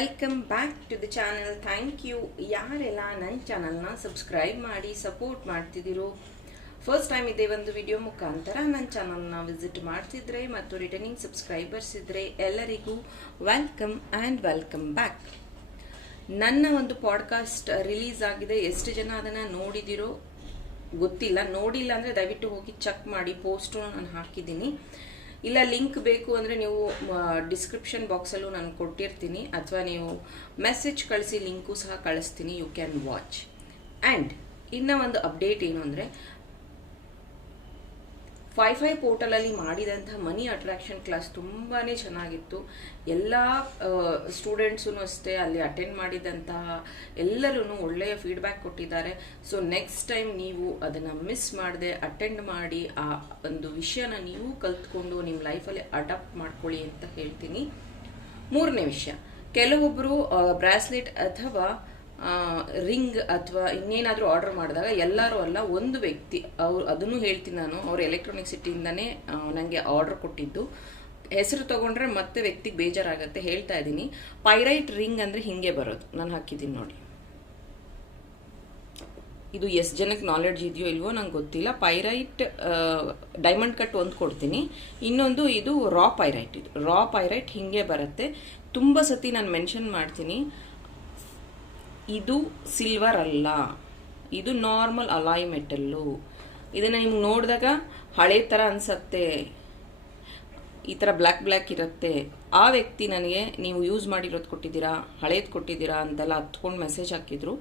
Welcome back to the channel thank you ಯಾರೆಲ್ಲ ನನ್ನ ಚಾನಲ್ನ ಸಬ್ಸ್ಕ್ರೈಬ್ ಮಾಡಿ ಸಪೋರ್ಟ್ ಮಾಡ್ತಿದ್ದೀರೋ? ಫಸ್ಟ್ ಟೈಮ್ ಇದೆ ಒಂದು ವಿಡಿಯೋ ಮುಖಾಂತರ ನನ್ನ ಚಾನಲ್ನ ವಿಸಿಟ್ ಮಾಡ್ತಿದ್ರೆ ಮತ್ತು ರಿಟರ್ನಿಂಗ್ ಸಬ್ಸ್ಕ್ರೈಬರ್ಸ್ ಇದ್ದರೆ ಎಲ್ಲರಿಗೂ ವೆಲ್ಕಮ್ ಆ್ಯಂಡ್ ವೆಲ್ಕಮ್ ಬ್ಯಾಕ್ ನನ್ನ ಒಂದು ಪಾಡ್ಕಾಸ್ಟ್ ರಿಲೀಸ್ ಆಗಿದೆ. ಎಷ್ಟು ಜನ ಅದನ್ನು ನೋಡಿದಿರೋ ಗೊತ್ತಿಲ್ಲ. ನೋಡಿಲ್ಲ ಅಂದರೆ ದಯವಿಟ್ಟು ಹೋಗಿ ಚೆಕ್ ಮಾಡಿ ಪೋಸ್ಟು ನಾನು ಹಾಕಿದ್ದೀನಿ. ಇಲ್ಲ ಲಿಂಕ್ ಬೇಕು ಅಂದರೆ ನೀವು ಡಿಸ್ಕ್ರಿಪ್ಷನ್ ಬಾಕ್ಸಲ್ಲೂ ನಾನು ಕೊಟ್ಟಿರ್ತೀನಿ. ಅಥವಾ ನೀವು ಮೆಸೇಜ್ ಕಳಿಸಿ ಲಿಂಕು ಸಹ ಕಳಿಸ್ತೀನಿ. ಯು ಕ್ಯಾನ್ ವಾಚ್ ಆ್ಯಂಡ್ ಇನ್ನು ಒಂದು ಅಪ್ಡೇಟ್ ಏನು ಅಂದರೆ ಫೈ ಫೈ ಪೋರ್ಟಲಲ್ಲಿ ಮಾಡಿದಂಥ ಮನಿ ಅಟ್ರಾಕ್ಷನ್ ಕ್ಲಾಸ್ ತುಂಬಾ ಚೆನ್ನಾಗಿತ್ತು. ಎಲ್ಲ ಸ್ಟೂಡೆಂಟ್ಸೂ ಅಷ್ಟೇ ಅಲ್ಲಿ ಅಟೆಂಡ್ ಮಾಡಿದಂತಹ ಎಲ್ಲರೂ ಒಳ್ಳೆಯ ಫೀಡ್ಬ್ಯಾಕ್ ಕೊಟ್ಟಿದ್ದಾರೆ. ಸೊ ನೆಕ್ಸ್ಟ್ ಟೈಮ್ ನೀವು ಅದನ್ನು ಮಿಸ್ ಮಾಡದೆ ಅಟೆಂಡ್ ಮಾಡಿ ಆ ಒಂದು ವಿಷಯನ ನೀವು ಕಲ್ತ್ಕೊಂಡು ನಿಮ್ಮ ಲೈಫಲ್ಲಿ ಅಡಾಪ್ಟ್ ಮಾಡ್ಕೊಳ್ಳಿ ಅಂತ ಹೇಳ್ತೀನಿ. ಮೂರನೇ ವಿಷಯ. ಕೆಲವೊಬ್ಬರು ಬ್ರಾಸ್ಲೆಟ್ ಅಥವಾ ರಿಂಗ್ ಅಥವಾ ಇನ್ನೇನಾದರೂ ಆರ್ಡರ್ ಮಾಡಿದಾಗ ಎಲ್ಲರೂ ಅಲ್ಲ, ಒಂದು ವ್ಯಕ್ತಿ, ಅವ್ರು ಅದನ್ನು ಹೇಳ್ತೀನಿ ನಾನು, ಅವ್ರು ಎಲೆಕ್ಟ್ರಾನಿಕ್ ಸಿಟಿಯಿಂದನೇ ನನಗೆ ಆರ್ಡರ್ ಕೊಟ್ಟಿದ್ದು. ಹೆಸರು ತಗೊಂಡ್ರೆ ಮತ್ತೆ ವ್ಯಕ್ತಿಗೆ ಬೇಜಾರಾಗುತ್ತೆ, ಹೇಳ್ತಾ ಇದ್ದೀನಿ. ಪೈರೈಟ್ ರಿಂಗ್ ಅಂದರೆ ಹಿಂಗೆ ಬರೋದು. ನಾನು ಹಾಕಿದ್ದೀನಿ ನೋಡಿ. ಇದು ಎಷ್ಟು ಜನಕ್ಕೆ ನಾಲೆಡ್ಜ್ ಇದೆಯೋ ಇಲ್ವೋ ನಂಗೆ ಗೊತ್ತಿಲ್ಲ. ಪೈರೈಟ್ ಡೈಮಂಡ್ ಕಟ್ ಒಂದು ಕೊಡ್ತೀನಿ. ಇನ್ನೊಂದು ಇದು ರಾ ಪೈರೈಟ್ ಇದು. ರಾ ಪೈರೈಟ್ ಹೀಗೆ ಬರುತ್ತೆ. ತುಂಬ ಸತಿ ನಾನು ಮೆನ್ಷನ್ ಮಾಡ್ತೀನಿ. ಇದು ಸಿಲ್ವರ್ ಅಲ್ಲ. ಇದು ನಾರ್ಮಲ್ ಅಲಾಯ್ ಮೆಟಲ್ಲು ಇದನ್ನು ನಿಮ್ಗೆ ನೋಡಿದಾಗ ಹಳೆ ಥರ ಅನಿಸತ್ತೆ. ಈ ಥರ ಬ್ಲ್ಯಾಕ್ ಬ್ಲ್ಯಾಕ್ ಇರುತ್ತೆ. ಆ ವ್ಯಕ್ತಿ ನನಗೆ, ನೀವು ಯೂಸ್ ಮಾಡಿರೋದು ಕೊಟ್ಟಿದ್ದೀರಾ? ಹಳೇದು ಕೊಟ್ಟಿದ್ದೀರಾ? ಅಂತೆಲ್ಲ ಹತ್ಕೊಂಡು ಮೆಸೇಜ್ ಹಾಕಿದ್ರು.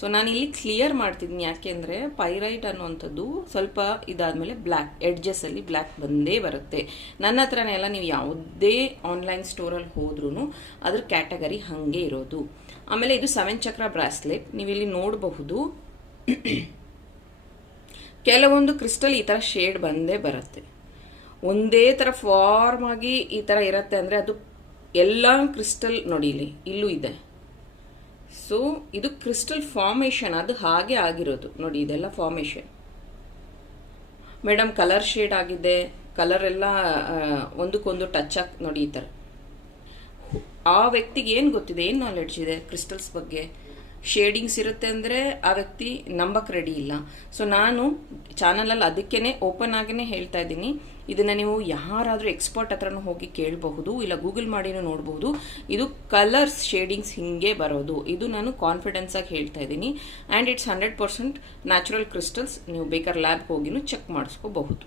ಸೊ ಇಲ್ಲಿ ಕ್ಲಿಯರ್ ಮಾಡ್ತಿದ್ದೀನಿ ಯಾಕೆಂದರೆ ಪೈರೈಟ್ ಅನ್ನುವಂಥದ್ದು ಸ್ವಲ್ಪ ಇದಾದಮೇಲೆ ಬ್ಲ್ಯಾಕ್ ಎಡ್ಜಸ್ಸಲ್ಲಿ ಬ್ಲ್ಯಾಕ್ ಬಂದೇ ಬರುತ್ತೆ. ನನ್ನ ಹತ್ರನೇ ಎಲ್ಲ ನೀವು ಯಾವುದೇ ಆನ್ಲೈನ್ ಸ್ಟೋರಲ್ಲಿ ಹೋದ್ರೂ ಅದ್ರ ಕ್ಯಾಟಗರಿ ಹಾಗೆ ಇರೋದು. ಆಮೇಲೆ ಇದು ಸೆವೆನ್ ಚಕ್ರ ಬ್ರಾಸ್ಲೆಟ್ ನೀವು ಇಲ್ಲಿ ನೋಡಬಹುದು. ಕೆಲವೊಂದು ಕ್ರಿಸ್ಟಲ್ ಈ ಥರ ಶೇಡ್ ಬಂದೇ ಬರುತ್ತೆ. ಒಂದೇ ಥರ ಫಾರ್ಮ್ ಆಗಿ ಈ ಥರ ಇರುತ್ತೆ ಅಂದರೆ ಅದು ಎಲ್ಲ ಕ್ರಿಸ್ಟಲ್ ನೋಡಿ ಇಲ್ಲಿ, ಇಲ್ಲೂ ಇದೆ. ಸೊ ಇದು ಕ್ರಿಸ್ಟಲ್ ಫಾರ್ಮೇಷನ್ ಅದು ಹಾಗೆ ಆಗಿರೋದು. ನೋಡಿ, ಇದೆಲ್ಲ ಫಾರ್ಮೇಷನ್ ಮೇಡಮ್ ಕಲರ್ ಶೇಡ್ ಆಗಿದೆ. ಕಲರ್ ಎಲ್ಲ ಒಂದಕ್ಕೊಂದು ಟಚ್ ಆಗಿ ನೋಡಿ ಈ ಥರ ಆ ವ್ಯಕ್ತಿಗೆ ಏನು ಗೊತ್ತಿದೆ? ಏನು ನಾಲೆಡ್ಜ್ ಇದೆ ಕ್ರಿಸ್ಟಲ್ಸ್ ಬಗ್ಗೆ? ಶೇಡಿಂಗ್ಸ್ ಇರುತ್ತೆ ಅಂದರೆ ಆ ವ್ಯಕ್ತಿ ನಂಬಕ್ಕೆ ರೆಡಿ ಇಲ್ಲ. ಸೊ ನಾನು ಚಾನಲಲ್ಲಿ ಅದಕ್ಕೇ ಓಪನ್ ಆಗಿನೇ ಹೇಳ್ತಾ ಇದ್ದೀನಿ. ಇದನ್ನು ನೀವು ಯಾರಾದರೂ ಎಕ್ಸ್ಪರ್ಟ್ ಹತ್ರನೂ ಹೋಗಿ ಕೇಳಬಹುದು, ಇಲ್ಲ ಗೂಗಲ್ ಮಾಡಿನೂ ನೋಡಬಹುದು. ಇದು ಕಲರ್ಸ್ ಶೇಡಿಂಗ್ಸ್ ಹಿಂಗೆ ಬರೋದು. ಇದು ನಾನು ಕಾನ್ಫಿಡೆನ್ಸಾಗಿ ಹೇಳ್ತಾ ಇದ್ದೀನಿ. And it's hundred percent natural crystals ನೀವು ಬೇಕಾದ್ರೆ ಲ್ಯಾಬ್ಗೆ ಹೋಗಿನೂ ಚೆಕ್ ಮಾಡಿಸ್ಕೋಬಹುದು.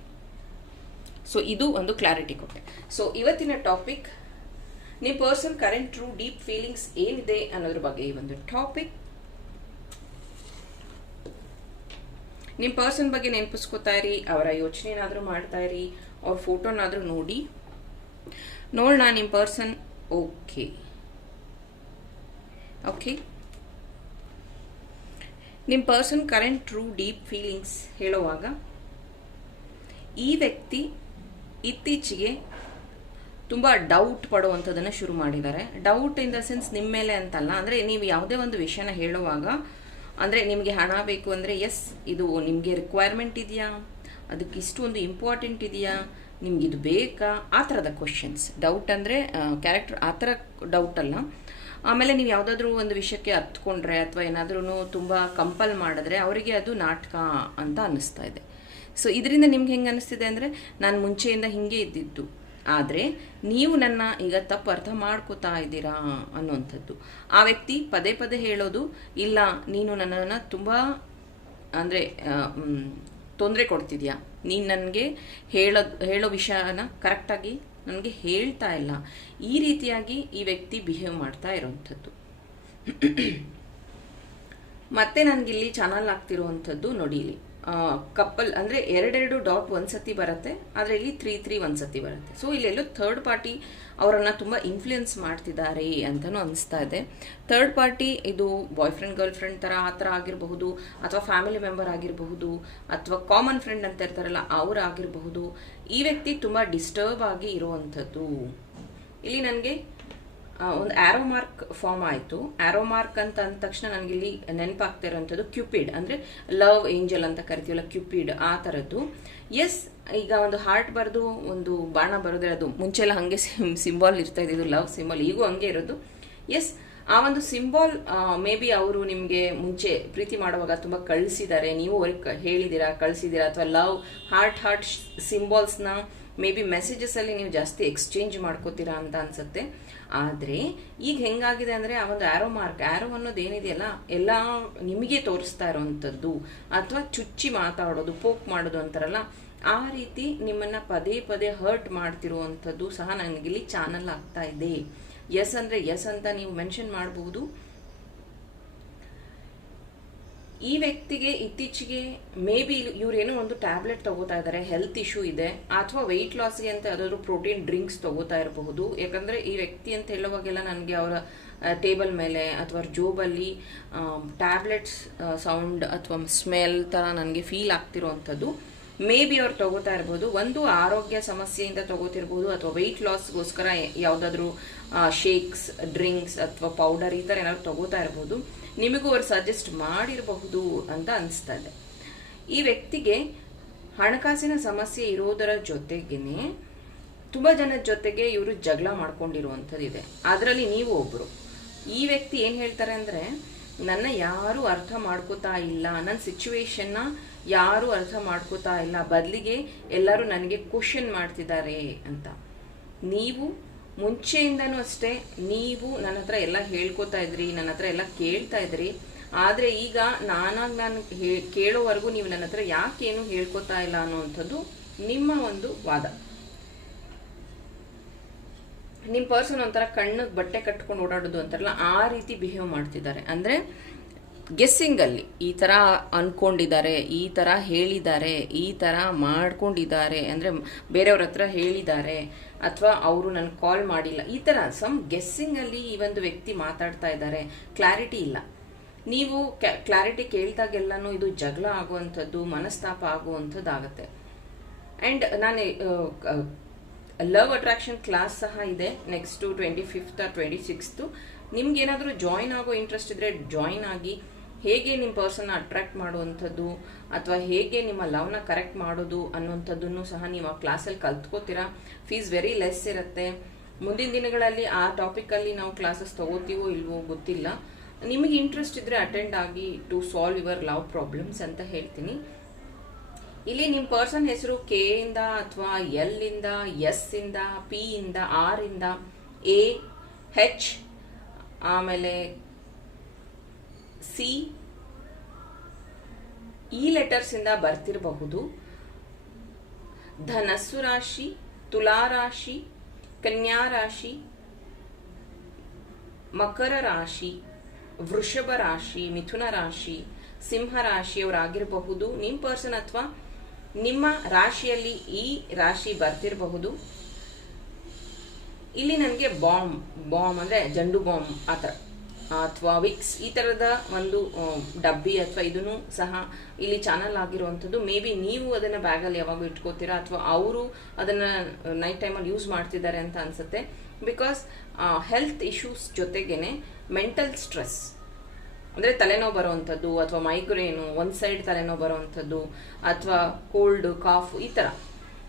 ಸೊ ಇದು ಒಂದು ಕ್ಲಾರಿಟಿ ಕೊಟ್ಟೆ. ಸೊ ಇವತ್ತಿನ ಟಾಪಿಕ್ ನಿಮ್ಮ person current true deep feelings ಏನಿದೆ ಅನ್ನೋದ್ರ ಬಗ್ಗೆ ಈ ಒಂದು ಟಾಪಿಕ್ ನಿಮ್ಮ ಪರ್ಸನ್ ಬಗ್ಗೆ ನೆನಪಿಸ್ಕೋತಾ ಇರಿ, ಅವರ ಯೋಚನೆನಾದರೂ ಮಾಡ್ತಾ ಇರಿ, ಅವ್ರ ಫೋಟೋನಾದರೂ ನೋಡಿ. ನೋಡೋಣ ನಿಮ್ಮ ಪರ್ಸನ್ ಓಕೆ ಓಕೆ ನಿಮ್ಮ person current true deep feelings ಹೇಳುವಾಗ, ಈ ವ್ಯಕ್ತಿ ಇತ್ತೀಚೆಗೆ ತುಂಬ ಡೌಟ್ ಪಡುವಂಥದ್ದನ್ನು ಶುರು ಮಾಡಿದ್ದಾರೆ. ಡೌಟ್ ಇನ್ ದ ಸೆನ್ಸ್ ನಿಮ್ಮ ಮೇಲೆ ಅಂತಲ್ಲ, ಅಂದರೆ ನೀವು ಯಾವುದೇ ಒಂದು ವಿಷಯನ ಹೇಳುವಾಗ ಅಂದರೆ ನಿಮಗೆ ಹಣ ಬೇಕು ಅಂದರೆ ಎಸ್ ಇದು ನಿಮಗೆ ರಿಕ್ವೈರ್ಮೆಂಟ್ ಇದೆಯಾ? ಅದಕ್ಕೆ ಇಷ್ಟು ಒಂದು ಇಂಪಾರ್ಟೆಂಟ್ ಇದೆಯಾ? ನಿಮ್ಗೆ ಇದು ಬೇಕಾ? ಆ ಥರದ ಕ್ವಶನ್ಸ್ ಡೌಟ್ ಅಂದರೆ ಕ್ಯಾರೆಕ್ಟರ್ ಆ ಥರ ಡೌಟ್ ಅಲ್ಲ. ಆಮೇಲೆ ನೀವು ಯಾವುದಾದ್ರೂ ಒಂದು ವಿಷಯಕ್ಕೆ ಹತ್ಕೊಂಡ್ರೆ ಅಥವಾ ಏನಾದ್ರೂ ತುಂಬ ಕಂಪಲ್ ಮಾಡಿದ್ರೆ ಅವರಿಗೆ ಅದು ನಾಟಕ ಅಂತ ಅನ್ನಿಸ್ತಾ ಇದೆ. ಸೊ ಇದರಿಂದ ನಿಮ್ಗೆ ಹೆಂಗೆ ಅನ್ನಿಸ್ತಿದೆ ಅಂದರೆ, ನಾನು ಮುಂಚೆಯಿಂದ ಹಿಂಗೆ ಇದ್ದಿದ್ದು. ಆದರೆ ನೀವು ನನ್ನ ಈಗ ತಪ್ಪು ಅರ್ಥ ಮಾಡ್ಕೋತಾ ಇದ್ದೀರಾ ಅನ್ನುವಂಥದ್ದು. ಆ ವ್ಯಕ್ತಿ ಪದೇ ಪದೇ ಹೇಳೋದು, ಇಲ್ಲ, ನೀನು ನನ್ನನ್ನು ತುಂಬ, ಅಂದರೆ ತೊಂದರೆ ಕೊಡ್ತಿದ್ಯಾ? ನೀನು ನನಗೆ ಹೇಳೋ ಹೇಳೋ ವಿಷಯನ ಕರೆಕ್ಟಾಗಿ ನನಗೆ ಹೇಳ್ತಾ ಇಲ್ಲ. ಈ ರೀತಿಯಾಗಿ ಈ ವ್ಯಕ್ತಿ ಬಿಹೇವ್ ಮಾಡ್ತಾ ಇರೋವಂಥದ್ದು. ಮತ್ತೆ ನನಗಿಲ್ಲಿ ಚಾನಲ್ ಆಗ್ತಿರುವಂಥದ್ದು ನೋಡಿ ಇಲ್ಲಿ. ಕಪ್ಪಲ್ ಅಂದರೆ ಎರಡೆರಡು ಡಾಟ್ ಒಂದ್ಸತಿ ಬರುತ್ತೆ, ಆದರೆ ಇಲ್ಲಿ ತ್ರೀ ತ್ರೀ ಒಂದ್ಸತಿ ಬರುತ್ತೆ. ಸೊ ಇಲ್ಲೆಲ್ಲೋ ಥರ್ಡ್ ಪಾರ್ಟಿ ಅವರನ್ನು ತುಂಬ ಇನ್ಫ್ಲುಯೆನ್ಸ್ ಮಾಡ್ತಿದ್ದಾರೆ ಅಂತಲೂ ಅನಿಸ್ತಾ ಇದೆ. ಥರ್ಡ್ ಪಾರ್ಟಿ ಇದು ಬಾಯ್ ಫ್ರೆಂಡ್ ಗರ್ಲ್ ಫ್ರೆಂಡ್ ಥರ ಆ ಥರ ಆಗಿರಬಹುದು, ಅಥವಾ ಫ್ಯಾಮಿಲಿ ಮೆಂಬರ್ ಆಗಿರಬಹುದು, ಅಥವಾ ಕಾಮನ್ ಫ್ರೆಂಡ್ ಅಂತ ಇರ್ತಾರಲ್ಲ, ಅವ್ರು ಆಗಿರಬಹುದು, ಈ ವ್ಯಕ್ತಿ ತುಂಬ ಡಿಸ್ಟರ್ಬ್ ಆಗಿ ಇರುವಂಥದ್ದು. ಇಲ್ಲಿ ನನಗೆ ಒಂದು ಆ್ಯರೋ ಮಾರ್ಕ್ ಫಾರ್ಮ್ ಆಯಿತು. ಆ್ಯರೋ ಮಾರ್ಕ್ ಅಂತ ಅಂದ ತಕ್ಷಣ ನನಗಿಲ್ಲಿ ನೆನಪಾಗ್ತಾ ಇರೋವಂಥದ್ದು ಕ್ಯೂಪಿಡ್ ಅಂದರೆ ಲವ್ ಏಂಜಲ್ ಅಂತ ಕರಿತೀವಲ್ಲ ಕ್ಯೂಪಿಡ್ ಆ ಥರದ್ದು ಎಸ್ ಈಗ ಒಂದು ಹಾರ್ಟ್ ಬರೆದು, ಒಂದು ಬಾಣ ಬರೋದ್ರೆ ಅದು ಮುಂಚೆಲ್ಲ ಹಾಗೆ ಸಿಂಬಾಲ್ ಇರ್ತಾ ಇದ್ದು ಲವ್ ಸಿಂಬಲ್ ಈಗೂ ಹಂಗೆ ಇರೋದು. ಎಸ್ ಆ ಒಂದು ಸಿಂಬಾಲ್ ಮೇ ಬಿ ಅವರು ನಿಮಗೆ ಮುಂಚೆ ಪ್ರೀತಿ ಮಾಡುವಾಗ ತುಂಬ ಕಳಿಸಿದ್ದಾರೆ. ನೀವು ಅವ್ರಿಗೆ ಹೇಳಿದ್ದೀರಾ, ಕಳಿಸಿದ್ದೀರಾ, ಅಥವಾ ಲವ್ ಹಾರ್ಟ್ ಹಾರ್ಟ್ ಸಿಂಬಾಲ್ಸ್ನ ಮೇ ಬಿ ಮೆಸೇಜಸಲ್ಲಿ ನೀವು ಜಾಸ್ತಿ ಎಕ್ಸ್ಚೇಂಜ್ ಮಾಡ್ಕೋತೀರಾ ಅಂತ ಅನ್ಸುತ್ತೆ. ಆದರೆ, ಈಗ ಹೆಂಗಾಗಿದೆ ಅಂದರೆ, ಆ ಒಂದು ಆ್ಯರೋ ಮಾರ್ಕ್ ಆ್ಯರೋ ಅನ್ನೋದು ಏನಿದೆಯಲ್ಲ, ಎಲ್ಲ ನಿಮಗೆ ತೋರಿಸ್ತಾ ಇರೋವಂಥದ್ದು ಅಥವಾ ಚುಚ್ಚಿ ಮಾತಾಡೋದು ಪೋಕ್ ಮಾಡೋದು ಅಂತಾರಲ್ಲ, ಆ ರೀತಿ ನಿಮ್ಮನ್ನ ಪದೇ ಪದೇ ಹರ್ಟ್ ಮಾಡ್ತಿರುವಂಥದ್ದು ಸಹ ನನಗಿಲ್ಲಿ ಚಾನಲ್ ಆಗ್ತಾ ಇದೆ. ಎಸ್ ಅಂದರೆ ಎಸ್ ಅಂತ ನೀವು ಮೆನ್ಷನ್ ಮಾಡಬಹುದು ಈ ವ್ಯಕ್ತಿಗೆ ಇತ್ತೀಚೆಗೆ ಮೇ ಬಿ ಇವರೇನೋ ಒಂದು ಟ್ಯಾಬ್ಲೆಟ್ ತಗೋತಾ ಇದ್ದಾರೆ ಹೆಲ್ತ್ ಇಶ್ಯೂ ಇದೆ, ಅಥವಾ ವೆಯ್ಟ್ ಲಾಸ್ಗೆ ಅಂತ ಯಾವ್ದಾದ್ರು ಪ್ರೋಟೀನ್ ಡ್ರಿಂಕ್ಸ್ ತಗೋತಾ ಇರಬಹುದು. ಯಾಕಂದ್ರೆ ಈ ವ್ಯಕ್ತಿ ಅಂತ ಹೇಳುವಾಗೆಲ್ಲ ನನಗೆ ಅವರ ಟೇಬಲ್ ಮೇಲೆ ಅಥವಾ ಜೋಬಲ್ಲಿ ಟ್ಯಾಬ್ಲೆಟ್ಸ್ ಸೌಂಡ್ ಅಥವಾ ಸ್ಮೆಲ್ ಥರ ನನಗೆ ಫೀಲ್ ಆಗ್ತಿರೋವಂಥದ್ದು ಮೇ ಬಿ ಅವ್ರು ತಗೋತಾ ಇರ್ಬೋದು. ಒಂದು ಆರೋಗ್ಯ ಸಮಸ್ಯೆಯಿಂದ ತಗೋತಿರ್ಬೋದು, ಅಥವಾ ವೆಯ್ಟ್ ಲಾಸ್ಗೋಸ್ಕರ ಯಾವುದಾದ್ರೂ ಶೇಕ್ಸ್ ಡ್ರಿಂಕ್ಸ್ ಅಥವಾ ಪೌಡರ್ ಈ ಥರ ಏನಾದ್ರು ತಗೋತಾ ಇರ್ಬೋದು. ನಿಮಗೂ ಅವ್ರು ಸಜೆಸ್ಟ್ ಮಾಡಿರಬಹುದು ಅಂತ ಅನಿಸ್ತಾ ಇದೆ. ಈ ವ್ಯಕ್ತಿಗೆ ಹಣಕಾಸಿನ ಸಮಸ್ಯೆ ಇರೋದರ ಜೊತೆಗೇನೆ ತುಂಬ ಜನದ ಜೊತೆಗೆ ಇವರು ಜಗಳ ಮಾಡ್ಕೊಂಡಿರುವಂಥದ್ದಿದೆ ಅದರಲ್ಲಿ ನೀವು ಒಬ್ಬರು ಈ ವ್ಯಕ್ತಿ ಏನು ಹೇಳ್ತಾರೆ ಅಂದರೆ, ನನ್ನ ಯಾರು ಅರ್ಥ ಮಾಡ್ಕೋತಾ ಇಲ್ಲ ನನ್ನ ಸಿಚುವೇಶನ್ನ ಯಾರು ಅರ್ಥ ಮಾಡ್ಕೋತಾ ಇಲ್ಲ, ಬದಲಿಗೆ ಎಲ್ಲರೂ ನನಗೆ ಕ್ವಶನ್ ಮಾಡ್ತಿದ್ದಾರೆ ಅಂತ. ನೀವು ಮುಂಚೆಯಿಂದನೂ ಅಷ್ಟೇ ನೀವು ನನ್ನ ಹತ್ರ ಎಲ್ಲ ಹೇಳ್ಕೊತಾ ಇದ್ರಿ, ನನ್ನ ಹತ್ರ ಎಲ್ಲ ಕೇಳ್ತಾ ಇದ್ರಿ. ಆದರೆ ಈಗ ನಾನಾಗಿ ನಾನು ಹೇ- ಕೇಳೋವರೆಗೂ ನೀವು ನನ್ನ ಹತ್ರ ಯಾಕೇನು ಹೇಳ್ಕೊತಾ ಇಲ್ಲ ಅನ್ನುವಂಥದ್ದು ನಿಮ್ಮ ಒಂದು ವಾದ. ನಿಮ್ಮ ಪರ್ಸನ್ ಒಂಥರ ಕಣ್ಣಿಗೆ ಬಟ್ಟೆ ಕಟ್ಕೊಂಡು ಓಡಾಡೋದು ಅಂತಾರಲ್ಲ, ಆ ರೀತಿ ಬಿಹೇವ್ ಮಾಡ್ತಿದ್ದಾರೆ. ಅಂದರೆ ಗೆಸ್ಸಿಂಗಲ್ಲಿ ಈ ಥರ ಅನ್ಕೊಂಡಿದ್ದಾರೆ, ಈ ಥರ ಹೇಳಿದ್ದಾರೆ, ಈ ಥರ ಮಾಡ್ಕೊಂಡಿದ್ದಾರೆ ಅಂದರೆ ಬೇರೆಯವ್ರ ಹತ್ರ ಹೇಳಿದ್ದಾರೆ ಅಥವಾ ಅವರು ನನಗೆ ಕಾಲ್ ಮಾಡಿಲ್ಲ, ಈ ಥರ ಸಮ್ ಗೆಸ್ಸಿಂಗಲ್ಲಿ ಈ ಒಂದು ವ್ಯಕ್ತಿ ಮಾತಾಡ್ತಾ ಇದ್ದಾರೆ ಕ್ಲಾರಿಟಿ ಇಲ್ಲ. ನೀವು ಕ್ಲಾರಿಟಿ ಕೇಳಿದಾಗೆಲ್ಲನೂ ಇದು ಜಗಳ ಆಗುವಂಥದ್ದು, ಮನಸ್ತಾಪ ಆಗುವಂಥದ್ದು ಆಗುತ್ತೆ. ಆ್ಯಂಡ್ ನಾನು ಲವ್ ಅಟ್ರಾಕ್ಷನ್ ಕ್ಲಾಸ್ ಸಹ ಇದೆ next twenty fifth twenty sixth ನಿಮ್ಗೆ ಏನಾದರೂ ಜಾಯಿನ್ ಆಗೋ ಇಂಟ್ರೆಸ್ಟ್ ಇದ್ದರೆ ಜಾಯಿನ್ ಆಗಿ ಹೇಗೆ ನಿಮ್ಮ ಪರ್ಸನ್ನ ಅಟ್ರಾಕ್ಟ್ ಮಾಡುವಂಥದ್ದು ಅಥವಾ ಹೇಗೆ ನಿಮ್ಮ ಲವ್ನ ಕರೆಕ್ಟ್ ಮಾಡೋದು ಅನ್ನುವಂಥದ್ದನ್ನು ಸಹ ನೀವು ಆ ಕ್ಲಾಸಲ್ಲಿ ಕಲ್ತ್ಕೋತೀರಾ? ಫೀಸ್ ವೆರಿ ಲೆಸ್ ಇರುತ್ತೆ. ಮುಂದಿನ ದಿನಗಳಲ್ಲಿ ಆ ಟಾಪಿಕಲ್ಲಿ ನಾವು ಕ್ಲಾಸಸ್ ತಗೋತೀವೋ ಇಲ್ವೋ ಗೊತ್ತಿಲ್ಲ. ನಿಮಗೆ ಇಂಟ್ರೆಸ್ಟ್ ಇದ್ದರೆ ಅಟೆಂಡ್ ಆಗಿ to solve your love problems ಅಂತ ಹೇಳ್ತೀನಿ. ಇಲ್ಲಿ ನಿಮ್ಮ ಪರ್ಸನ್ ಹೆಸರು ಕೆ ಇಂದ ಅಥವಾ ಎಲ್ ಇಂದ ಎಸ್ ಇಂದ ಪಿ ಇಂದ ಆರ್ ಇಂದ ಎ ಹೆಚ್ ಆಮೇಲೆ ಸಿ ಈ ಲೆಟರ್ಸ್ ಇಂದ ಬರ್ತಿರಬಹುದು. ಧನಸ್ಸು ರಾಶಿ, ತುಲಾ ರಾಶಿ, ಕನ್ಯಾ ರಾಶಿ, ಮಕರ ರಾಶಿ, ವೃಷಭ ರಾಶಿ, ಮಿಥುನ ರಾಶಿ, ಸಿಂಹ ರಾಶಿಯವರಾಗಿರಬಹುದು. ನಿಮ್ಮ ಪರ್ಸನ್ ಅಥವಾ ನಿಮ್ಮ ರಾಶಿಯಲ್ಲಿ ಈ ರಾಶಿ ಬರ್ತಿರಬಹುದು. ಇಲ್ಲಿ ನನಗೆ ಬಾಂಬ್ ಬಾಂಬ್ ಅಂದರೆ ಜಂಡು ಬಾಂಬ್ ಆ ಥರ. ಅಥವಾ ವಿಕ್ಸ್, ಈ ಥರದ ಒಂದು ಡಬ್ಬಿ ಅಥವಾ ಇದನ್ನು ಸಹ ಇಲ್ಲಿ ಚಾನಲ್ ಆಗಿರುವಂಥದ್ದು. ಮೇ ಬಿ ನೀವು ಅದನ್ನು ಬ್ಯಾಗಲ್ಲಿ ಯಾವಾಗ ಇಟ್ಕೋತೀರಾ ಅಥವಾ ಅವರು ಅದನ್ನು ನೈಟ್ ಟೈಮಲ್ಲಿ ಯೂಸ್ ಮಾಡ್ತಿದ್ದಾರೆ ಅಂತ ಅನ್ಸುತ್ತೆ. ಬಿಕಾಸ್ ಹೆಲ್ತ್ ಇಶ್ಯೂಸ್ ಜೊತೆಗೇನೆ ಮೆಂಟಲ್ ಸ್ಟ್ರೆಸ್ ಅಂದರೆ ತಲೆನೋವು ಬರುವಂಥದ್ದು ಅಥವಾ ಮೈಗ್ರೇನು ಒಂದು ಸೈಡ್ ತಲೆನೋವು ಬರುವಂಥದ್ದು ಅಥವಾ ಕೋಲ್ಡ್ ಕಾಫ್ ಈ ಥರ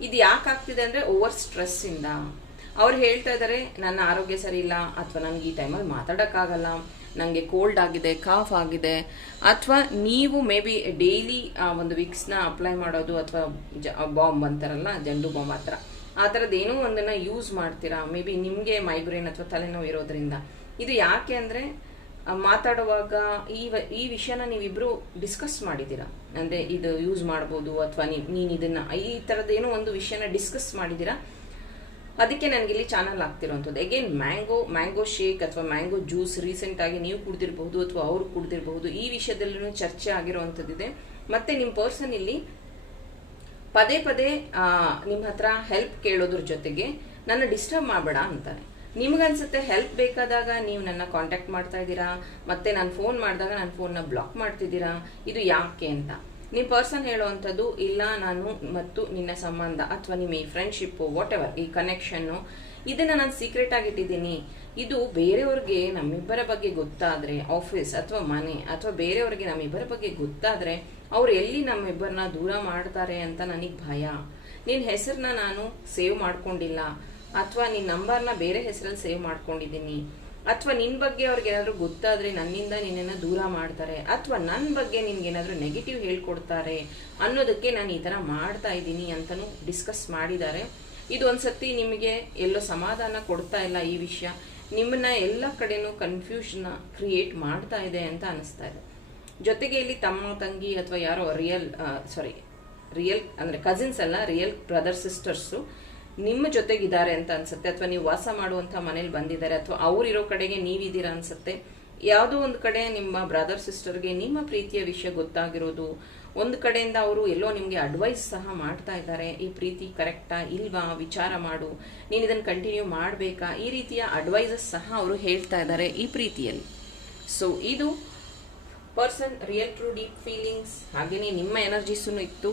ಇದು ಯಾಕೆ ಆಗ್ತಿದೆ ಅಂದರೆ ಓವರ್ ಸ್ಟ್ರೆಸ್ಸಿಂದ ಅವ್ರು ಹೇಳ್ತಾ ಇದ್ದಾರೆ ನನ್ನ ಆರೋಗ್ಯ ಸರಿ ಇಲ್ಲ, ಅಥವಾ ನನಗೆ ಈ ಟೈಮಲ್ಲಿ ಮಾತಾಡೋಕ್ಕಾಗಲ್ಲ ನನಗೆ ಕೋಲ್ಡ್ ಆಗಿದೆ ಕಾಫ್ ಆಗಿದೆ. ಅಥವಾ ನೀವು ಮೇ ಬಿ ಡೈಲಿ ಒಂದು ವಿಕ್ಸ್ನ ಅಪ್ಲೈ ಮಾಡೋದು, ಅಥವಾ ಜ ಬಾಂಬ್ ಅಂತಾರಲ್ಲ, ಜಂಡು ಬಾಂಬ್ ಆ ಥರ. ಆ ಥರದ್ದು ಒಂದನ್ನು ಯೂಸ್ ಮಾಡ್ತೀರಾ? ಮೇ ಬಿ ನಿಮಗೆ ಮೈಗ್ರೇನ್ ಅಥವಾ ತಲೆನೋವು ಇರೋದ್ರಿಂದ. ಇದು ಯಾಕೆ ಅಂದರೆ ಮಾತಾಡುವಾಗ ಈ ಈ ವಿಷಯನ ನೀವಿಬ್ರು ಡಿಸ್ಕಸ್ ಮಾಡಿದ್ದೀರಾ? ಅಂದರೆ ಇದು ಯೂಸ್ ಮಾಡ್ಬೋದು, ಅಥವಾ ನೀನು ಇದನ್ನು ಈ ಥರದ್ದೇನೋ ಒಂದು ವಿಷಯನ ಡಿಸ್ಕಸ್ ಮಾಡಿದ್ದೀರಾ? ಅದಕ್ಕೆ ನನಗೆ ಇಲ್ಲಿ ಚಾನಲ್ ಆಗ್ತಿರೋಂಥದ್ದು ಅಗೇನ್ ಮ್ಯಾಂಗೋ ಮ್ಯಾಂಗೋ ಶೇಕ್ ಅಥವಾ ಮ್ಯಾಂಗೋ ಜ್ಯೂಸ್ ರೀಸೆಂಟ್ ಆಗಿ ನೀವು ಕುಡ್ದಿರಬಹುದು ಅಥವಾ ಅವರು ಕುಡ್ದಿರಬಹುದು, ಈ ವಿಷಯದಲ್ಲೂ ಚರ್ಚೆ ಆಗಿರುವಂಥದ್ದಿದೆ. ಮತ್ತೆ ನಿಮ್ಮ ಪರ್ಸನ್ ಇಲ್ಲಿ ಪದೇ ಪದೇ ನಿಮ್ಮ ಹತ್ರ ಹೆಲ್ಪ್ ಕೇಳೋದ್ರ ಜೊತೆಗೆ ನನ್ನ ಡಿಸ್ಟರ್ಬ್ ಮಾಡಬೇಡ ಅಂತಾರೆ. ನಿಮ್ಗನ್ಸುತ್ತೆ ಹೆಲ್ಪ್ ಬೇಕಾದಾಗ ನೀವು ನನ್ನ ಕಾಂಟ್ಯಾಕ್ಟ್ ಮಾಡ್ತಾ ಇದ್ದೀರಾ? ಮತ್ತೆ ನಾನು ಫೋನ್ ಮಾಡಿದಾಗ ನನ್ನ ಫೋನ್ನ ಬ್ಲಾಕ್ ಮಾಡ್ತಿದ್ದೀರಾ? ಇದು ಯಾಕೆ ಅಂತ. ನಿಮ್ಮ ಪರ್ಸನ್ ಹೇಳುವಂಥದ್ದು ಇಲ್ಲ, ನಾನು ಮತ್ತು ನಿನ್ನ ಸಂಬಂಧ ಅಥವಾ ನಿಮ್ಮ ಈ ಫ್ರೆಂಡ್ಶಿಪ್ಪು ವಾಟ್ ಎವರ್ ಈ ಕನೆಕ್ಷನ್ನು ಇದನ್ನು ನಾನು ಸೀಕ್ರೆಟ್ ಆಗಿಟ್ಟಿದ್ದೀನಿ ಇದು ಬೇರೆಯವ್ರಿಗೆ ನಮ್ಮಿಬ್ಬರ ಬಗ್ಗೆ ಗೊತ್ತಾದರೆ ಆಫೀಸ್ ಅಥವಾ ಮನೆ ಅಥವಾ ಬೇರೆಯವ್ರಿಗೆ ನಮ್ಮಿಬ್ಬರ ಬಗ್ಗೆ ಗೊತ್ತಾದರೆ, ಅವ್ರು ಎಲ್ಲಿ ನಮ್ಮಿಬ್ಬರನ್ನ ದೂರ ಮಾಡ್ತಾರೆ ಅಂತ ನನಗೆ ಭಯ. ನಿನ್ನ ಹೆಸರನ್ನ ನಾನು ಸೇವ್ ಮಾಡ್ಕೊಂಡಿಲ್ಲ. ಅಥವಾ ನಿನ್ನ ನಂಬರ್ನ ಬೇರೆ ಹೆಸರಲ್ಲಿ ಸೇವ್ ಮಾಡ್ಕೊಂಡಿದ್ದೀನಿ. ಅಥವಾ ನಿನ್ನ ಬಗ್ಗೆ ಅವ್ರಿಗೆ ಏನಾದರೂ ಗೊತ್ತಾದರೆ ನನ್ನಿಂದ ನಿನ್ನನ್ನು ದೂರ ಮಾಡ್ತಾರೆ, ಅಥವಾ ನನ್ನ ಬಗ್ಗೆ ನಿನ್ಗೇನಾದರೂ ನೆಗೆಟಿವ್ ಹೇಳ್ಕೊಡ್ತಾರೆ ಅನ್ನೋದಕ್ಕೆ ನಾನು ಈ ಥರ ಮಾಡ್ತಾ ಇದ್ದೀನಿ ಅಂತಲೂ ಡಿಸ್ಕಸ್ ಮಾಡಿದ್ದಾರೆ. ಇದು ಒಂದ್ಸತಿ ನಿಮಗೆ ಎಲ್ಲೋ ಸಮಾಧಾನ ಕೊಡ್ತಾ ಇಲ್ಲ ಈ ವಿಷಯ, ನಿಮ್ಮನ್ನ ಎಲ್ಲ ಕಡೆನೂ ಕನ್ಫ್ಯೂಷನ್ನ ಕ್ರಿಯೇಟ್ ಮಾಡ್ತಾ ಇದೆ ಅಂತ ಅನಿಸ್ತಾ ಇದೆ. ಜೊತೆಗೆ ಇಲ್ಲಿ ತಮ್ಮ ತಂಗಿ ಅಥವಾ ಯಾರೋ ರಿಯಲ್ ಸಾರಿ ರಿಯಲ್ ಅಂದರೆ ಕಸಿನ್ಸ್ ಅಲ್ಲ ರಿಯಲ್ ಬ್ರದರ್ ಸಿಸ್ಟರ್ಸು ನಿಮ್ಮ ಜೊತೆಗಿದ್ದಾರೆ ಅಂತ ಅನ್ಸುತ್ತೆ, ಅಥವಾ ನೀವು ವಾಸ ಮಾಡುವಂಥ ಮನೇಲಿ ಬಂದಿದ್ದಾರೆ, ಅಥವಾ ಅವರಿರೋ ಕಡೆಗೆ ನೀವಿದ್ದೀರಾ ಅನ್ಸುತ್ತೆ, ಯಾವುದೋ ಒಂದು ಕಡೆ ನಿಮ್ಮ ಬ್ರದರ್ ಸಿಸ್ಟರ್ಗೆ ನಿಮ್ಮ ಪ್ರೀತಿಯ ವಿಷಯ ಗೊತ್ತಾಗಿರೋದು, ಒಂದು ಕಡೆಯಿಂದ ಅವರು ಎಲ್ಲೋ ನಿಮಗೆ ಅಡ್ವೈಸ್ ಸಹ ಮಾಡ್ತಾ ಇದ್ದಾರೆ, ಈ ಪ್ರೀತಿ ಕರೆಕ್ಟಾ ಇಲ್ವಾ, ವಿಚಾರ ಮಾಡು, ನೀನು ಇದನ್ನು ಕಂಟಿನ್ಯೂ ಮಾಡಬೇಕಾ, ಈ ರೀತಿಯ ಅಡ್ವೈಸಸ್ ಸಹ ಅವರು ಹೇಳ್ತಾ ಇದ್ದಾರೆ ಈ ಪ್ರೀತಿಯಲ್ಲಿ. ಸೊ ಇದು person real true deep feelings ಹಾಗೆಯೇ ನಿಮ್ಮ ಎನರ್ಜೀಸೂ ಇತ್ತು.